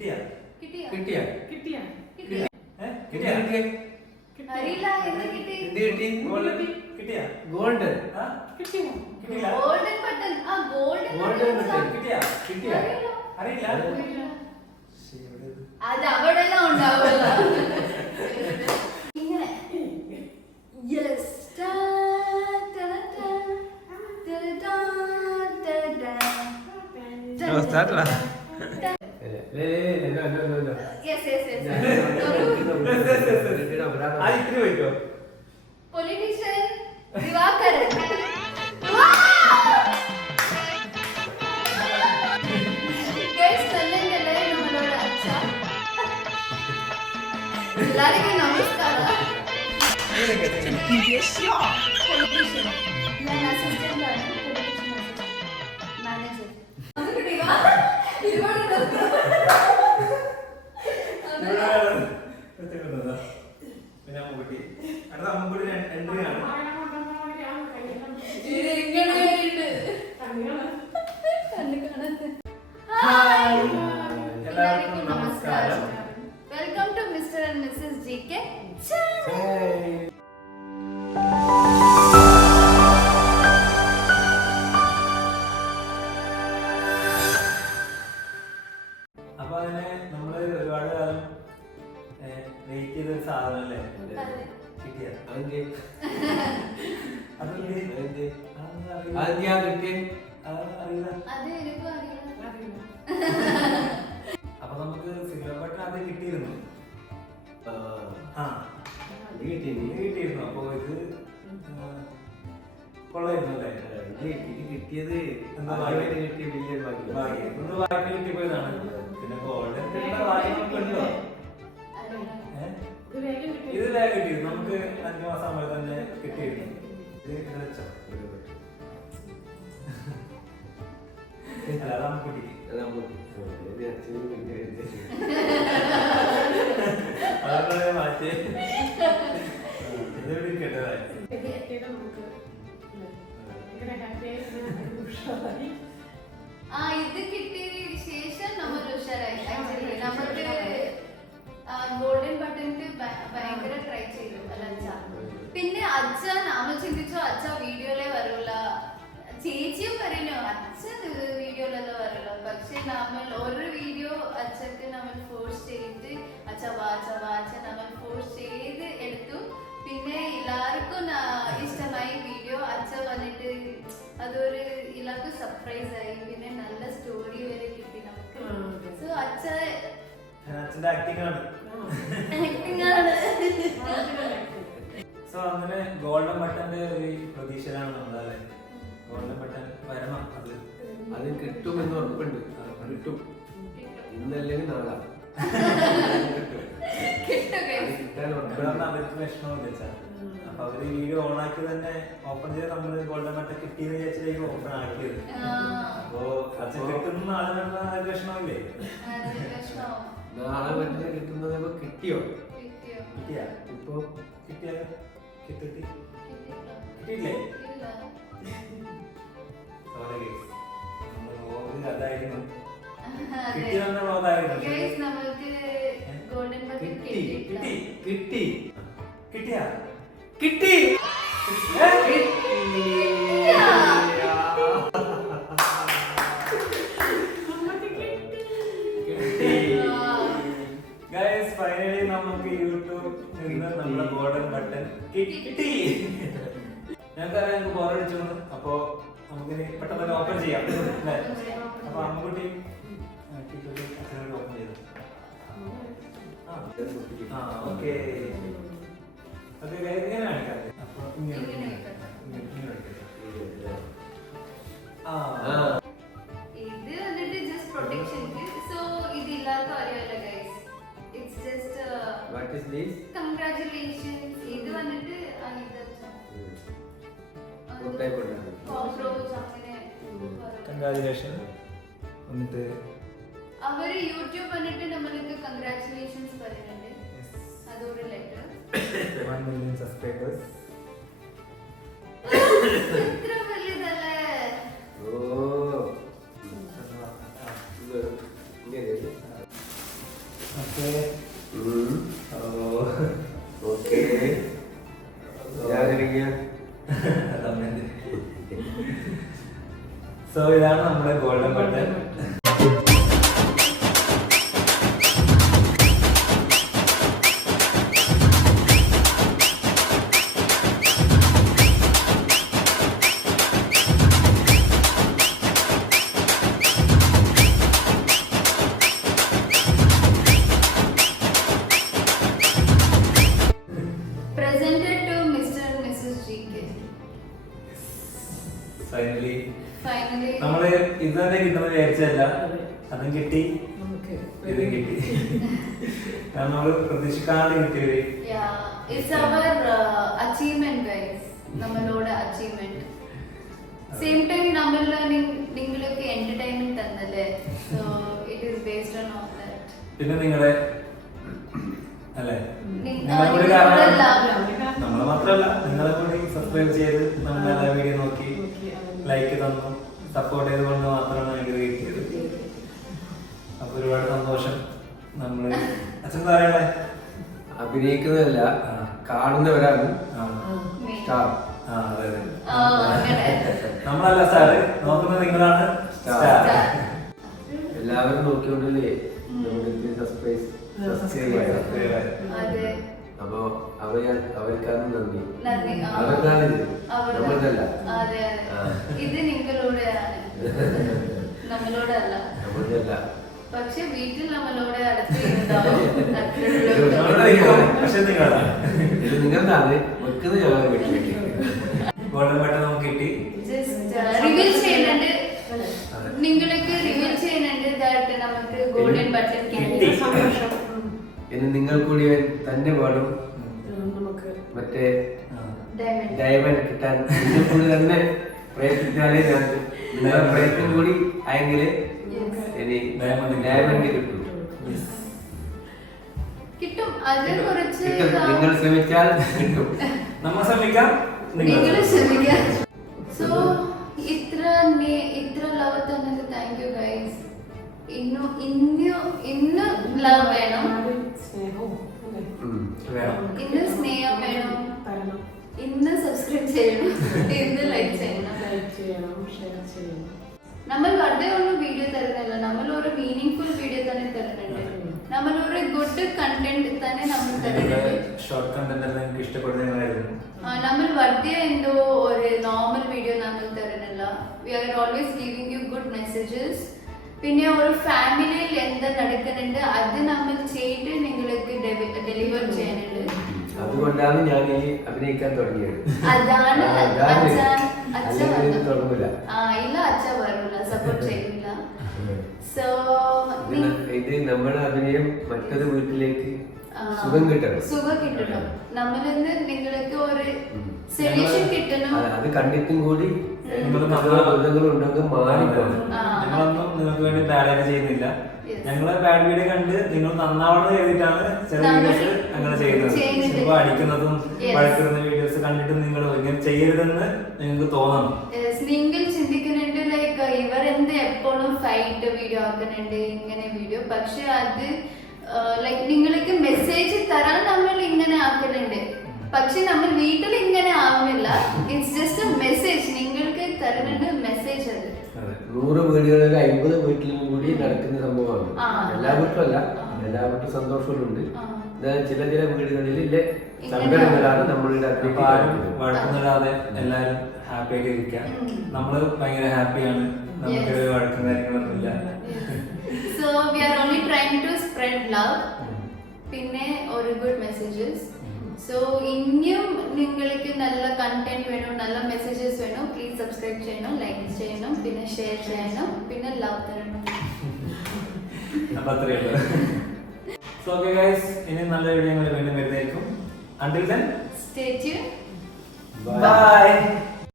കിട്ടിയാ? കിട്ടിയാ? കിട്ടിയാ? കിട്ടിയാ. കിട്ടിയോ. കിട്ടിയാ അറിയില്ല എന്ത് കിട്ടി? കിട്ടി? ഗോൾഡ്. കിട്ടിയാ? ഗോൾഡ്? കിട്ടിയാ? Golden button. ആ ഗോൾഡൻ Golden button. കിട്ടിയാ? കിട്ടിയാ? അറിയില്ല? അത് അവിടെല്ലാം ഉണ്ടാവില്ല ഇങ്ങനെ. യെസ് Oh, ದಿವಾಕರನ್ ಗೈಸ್ ನನ್ನೆಲ್ಲರೇ ನಮ್ಮನವರ ಅಚ್ಚ? ಎಲ್ಲರಿಗೂ ನಮಸ್ಕಾರ. അതിനെ നമ്മൾ ഒരുപാട് കാലം വെയിറ്റ് ചെയ്ത ഒരു സാധനം അല്ലേ കിട്ടിയ? അറിയില്ല. അത്. അപ്പൊ നമുക്ക് സിൽവർ ബട്ടൺ ആദ്യം കിട്ടിയിരുന്നു. ആ. കിട്ടിയിരുന്നു. അപ്പൊ ഇത് കൊള്ളായിരുന്നു അല്ലേ? കിട്ടിയത് കിട്ടിയ വലിയ ഭാഗ്യം. ഭാഗ്യം. ഒന്ന് ഭാഗ്യം കിട്ടിപ്പോയതാണ്. പിന്നെ അറിയില്ല ഏഹ് ഇത് വേഗം കിട്ടി. ഇത് നമുക്ക് അഞ്ചു മാസം ആകുമ്പോൾ തന്നെ കിട്ടിയിരുന്നു. ഇത് ഇത് വെച്ചോ. അല്ല നമുക്ക് കിട്ടി. അത് നമുക്ക് ഇത് അച്ഛനും വലിയ വ്യത്യാസം. അതൊക്കെ മാറ്റി. ഇത് ഇരിക്കട്ടെ ഇത് കിട്ടിയത് നമുക്ക് നമ്മൾ ഒരു വീഡിയോ അച്ഛക്ക് നമ്മൾ ഫോഴ്സ് ചെയ്ത് അച്ഛ വാച്ച വാച്ച നമ്മൾ ഫോഴ്സ് ചെയ്ത് എടുത്തു. പിന്നെ എല്ലാവർക്കും ഇഷ്ടമായി വീഡിയോ അച്ഛ വന്നിട്ട് അതൊരു എല്ലാവർക്കും സർപ്രൈസ് ആയി. പിന്നെ നല്ല സ്റ്റോറി വരെ കിട്ടി നമുക്ക്. സോ അച്ഛ അച്ഛന്റെ ആക്ടിംഗ് ആണ്. Acting ആണ്. സോ അങ്ങനെ ഗോൾഡൻ ബട്ടന്റെ ഒരു പ്രതീക്ഷയിലാണ് നമ്മളല്ലേ ഗോൾഡൻ ബട്ടൺ വരണം അത്. അത് കിട്ടുമെന്ന് ഉറപ്പുണ്ട്. കിട്ടും. ഇന്നല്ലെങ്കിൽ നാളെ. അത് അവർക്ക് വിഷമം വെച്ചാൽ അപ്പൊ അവർ വീഡിയോ ഓൺ ആക്കി തന്നെ ഓപ്പൺ ചെയ്ത് നമ്മൾ ഗോൾഡൻ ബട്ടൺ കിട്ടിയെന്ന് വിചാരിച്ചിലേക്ക് ഓപ്പൺ ആക്കിയത്. അപ്പോ അച്ഛൻ കിട്ടുന്ന നാളെ ഒരു വിഷമമില്ലേ. നാളെ പറ്റുന്ന കിട്ടുന്നത് ഇപ്പൊ കിട്ടിയോ? കിട്ടിയോ? ഇപ്പൊ കിട്ടിയാ? കിട്ടി അതായിരുന്നു. കിട്ടി. കിട്ടി കിട്ടി കിട്ടിയാ? കിട്ടി. ഫൈനലി നമുക്ക് യൂട്യൂബ് നിന്ന് നമ്മുടെ ഗോൾഡൻ ബട്ടൺ കിട്ടി. ഞങ്ങൾക്കറിയാം ഞങ്ങൾക്ക് ബോറടിച്ചു അപ്പോ നമുക്ക് പെട്ടെന്ന് തന്നെ ഓപ്പൺ ചെയ്യാം. അല്ലേ അപ്പൊ അമ്മക്കുട്ടി അച്ഛനോട് ഓപ്പൺ ചെയ്തു. ആ ഓക്കെ ഓക്കെ ഇങ്ങനെ കാണിക്കാം അപ്പൊ ഇങ്ങനെ ഇങ്ങനെ. ആ. ഇത് വന്നിട്ട് ജസ്റ്റ് പ്രൊട്ടക്ഷൻ സോ ഇത് എല്ലാവർക്കും അറിയാമല്ലോ guys it's just what is this congratulations ഇത് വന്നിട്ട് കൂട്ടായിക്കൊണ്ടാണ് കോക്രോച്ച് അങ്ങനെ. കൺഗ്രാജുലേഷൻ എന്നിട്ട് അവർ യൂട്യൂബ് വന്നിട്ട് നമ്മൾക്ക് കൺഗ്രാറ്റുലേഷൻസ് പറയുന്നുണ്ട്. അതൊരു ലെറ്റർ 1 മില്യൺ സബ്സ്ക്രൈബേഴ്സ് ഇത്ര വലുതല്ലേ? ഓ. ഓക്കെ. ഉം. ഓ. ഓക്കേ. ഞാനിറങ്ങിയ സോ ഇതാണ് നമ്മുടെ ഗോൾഡൻ ബട്ടൺ കിട്ടുന്ന വിചാരിച്ചല്ല അതും കിട്ടി. ഇതും കിട്ടി. കാരണം നമ്മൾ പ്രതീക്ഷിക്കാണ്ട് കിട്ടിയത്. നമ്മളോട് അച്ചീവ്മെന്റ് സെയിം ടൈം നമ്മൾ നിങ്ങളൊക്കെ എന്റർടൈൻമെന്റ് തന്നല്ലേ? So it is based on all that പിന്നെ നിങ്ങളെ അല്ലേ? നമ്മൾ. നമ്മളെ മാത്രമല്ല നിങ്ങളെ കൂടി സബ്സ്ക്രൈബ് ചെയ്ത് നമ്മുടെ എല്ലാ വീഡിയോ നോക്കി നോക്കി, ലൈക്ക് തന്നു സപ്പോർട്ട് ചെയ്തുകൊണ്ട് മാത്രമാണ് അച്ഛൻ പറയണേ അഭിനയിക്കുന്നതല്ല. കാണുന്നവരാണ് സ്റ്റാർ. നമ്മളല്ല സാറ് നോക്കുന്നത് നിങ്ങളാണ് സ്റ്റാർ എല്ലാവരും നോക്കിക്കൊണ്ടല്ലേ? സബ്സ്ക്രൈബ് അപ്പോ അവർ അവർക്കാണ് നന്ദി. അവർക്കാണ് ഇത്. നമ്മൾക്കല്ല. ഇത് നിങ്ങളോടെയാണ്. നമ്മളോടല്ല. പക്ഷെ വീട്ടിൽ നമ്മളോട് അടുത്തുണ്ടാവും നമ്മൾ നിൽക്കും, പക്ഷെ നിങ്ങളാണ്. ഇത് നിങ്ങളാണ് വെക്കുന്നത് ഞങ്ങൾ വീട്ടിലേക്ക്. ഗോൾഡൻ ബട്ടൺ നമുക്ക് കിട്ടി. റിവീൽ ചെയ്യുന്നുണ്ട്. നിങ്ങൾക്ക് റിവീൽ ചെയ്യുന്നുണ്ട്. നമുക്ക് ഗോൾഡൻ ബട്ടൺ കിട്ടി. കിട്ടി സന്തോഷം. ഇനി നിങ്ങൾ കൂടി തന്നെ പാടും. നമുക്ക് മറ്റേ ഡയമണ്ട് ഡയമണ്ട് കിട്ടാൻ. നിങ്ങൾ കൂടി തന്നെ പ്രയത്നിച്ചാലേ ഞാൻ നിങ്ങളുടെ പ്രയത്നം കൂടി ആയെങ്കിൽ. ഡയമണ്ട് കിട്ടും. കിട്ടും. അത് കുറച്ച് നിങ്ങൾ ശ്രമിച്ചാൽ കിട്ടും. നമ്മൾ ശ്രമിക്കാം നിങ്ങൾ ശ്രമിക്കാം. സോ ഇത്ര ഇത്ര ലവ് തന്നത് താങ്ക് യു ഗൈസ് ഇന്നു ഇന്നു ഇന്ന് ലവ് വേണം. ഇന്ന് സ്നേഹം വേണം. തരണം. ഇന്ന് സബ്സ്ക്രൈബ് ചെയ്യണം. ഇന്ന് ലൈക്ക് ചെയ്യണം. ലൈക്ക് ചെയ്യണം ഷെയർ ചെയ്യണം. നമ്മൾ വെറുതെ ഒന്നും വീഡിയോ തരുന്നില്ല നമ്മൾ ഒരു മീനിങ് ഫുൾ വീഡിയോ തന്നെ തരുന്നുണ്ട് നമ്മൾ ഒരു ഗുഡ് കണ്ടന്റ് തന്നെ നമ്മൾ തരുന്നുണ്ട് നമ്മൾ വെറുതെ എന്തോ ഒരു നോർമൽ വീഡിയോ നമ്മൾ തരുന്നില്ല we are always giving you good messages പിന്നെ ഒരു ഫാമിലിയിൽ എന്താ നടക്കുന്നുണ്ട് അത് നമ്മൾ ചെയ്തിട്ട് നിങ്ങൾക്ക് ഡെലിവർ ചെയ്യാനുണ്ട്. അതുകൊണ്ടാണ് ഞാൻ ഈ അഭിനയിക്കാൻ തുടങ്ങിയത്. അതാണ് അച്ഛൻ അച്ഛൻ നമ്മുടെ അഭിനയം മറ്റൊരു വീട്ടിലേക്ക് സുഖം കിട്ടണം. സുഖം കിട്ടണം. നമ്മളിന്ന് നിങ്ങൾക്ക് ഒരു സൊല്യൂഷൻ കിട്ടണം. അത് കണ്ടിട്ടും കൂടി ഉണ്ടെങ്കിൽ മാറിപ്പോണം ആ. ഞങ്ങളൊന്നും നിങ്ങൾക്ക് വേണ്ടി ബാഡ് ചെയ്യുന്നില്ല. ഞങ്ങളെ ബാഡ് വീഡിയോ കണ്ട് നിങ്ങൾ നന്നാവണം ചെയ്തിട്ടാണ് ചില വീഡിയോസ് ഞങ്ങൾ ചെയ്യുന്നത്. ഇപ്പൊ അടിക്കുന്നതും Yes. വഴക്കിടുന്ന വീഡിയോസ് കണ്ടിട്ട് നിങ്ങൾ ഇങ്ങനെ ചെയ്യരുതെന്ന് നിങ്ങൾക്ക് തോന്നണം Yes, നിങ്ങൾ ചിന്തിക്കുന്നുണ്ട് ലൈക്ക് ഇവരെന്ത് എപ്പോഴും ഫൈറ്റ് വീഡിയോ ആക്കുന്നുണ്ട് ഇങ്ങനെ വീഡിയോ പക്ഷെ അത് ലൈക്ക് നിങ്ങൾക്ക് മെസ്സേജ് തരാൻ നമ്മൾ ഇങ്ങനെ ആക്കുന്നുണ്ട്. പക്ഷെ നമ്മൾ വീട്ടിൽ ഇങ്ങനെ ആവുന്നില്ല. ഇറ്റ്സ് ജസ്റ്റ് മെസ്സേജ് നിങ്ങൾക്ക് തരുന്നുണ്ട് മെസ്സേജ് അത്. നൂറ് വീടുകളിൽ അമ്പത് വീട്ടിലും കൂടി നടക്കുന്ന സംഭവമാണ്. എല്ലാ വീട്ടിലും അല്ല. എല്ലാ വീട്ടിലും. എന്നാൽ ചില ചില വീടുകളിൽ ഇല്ലേ. ഇങ്ങനെ. സങ്കടങ്ങളാണ് നമ്മളുടെ ആരും. വഴക്കുന്നിടാതെ എല്ലാരും ഹാപ്പി ആയിട്ട് ഇരിക്കാം. നമ്മൾ ഭയങ്കര ഹാപ്പിയാണ് നമുക്ക്. വഴക്കും കാര്യങ്ങളൊന്നും ഇല്ല so we are only trying to spread love പിന്നെ ഒരു ഗുഡ് മെസ്സേജസ് സോ ഇനിയും നിങ്ങൾക്ക് നല്ല കണ്ടന്റ് വേണം നല്ല മെസ്സേജസ് വേണം. പ്ലീസ് സബ്സ്ക്രൈബ് ചെയ്യണം ലൈക്ക് ചെയ്യണം പിന്നെ ഷെയർ ചെയ്യണം പിന്നെ ലവ് തരണം. അപ്പൊ അത്രയേ സോ ഓക്കെ ഗൈസ് ഇനി നല്ല വീഡിയോ വീണ്ടും വരുന്നതായിരിക്കും until then stay tune Bye. Bye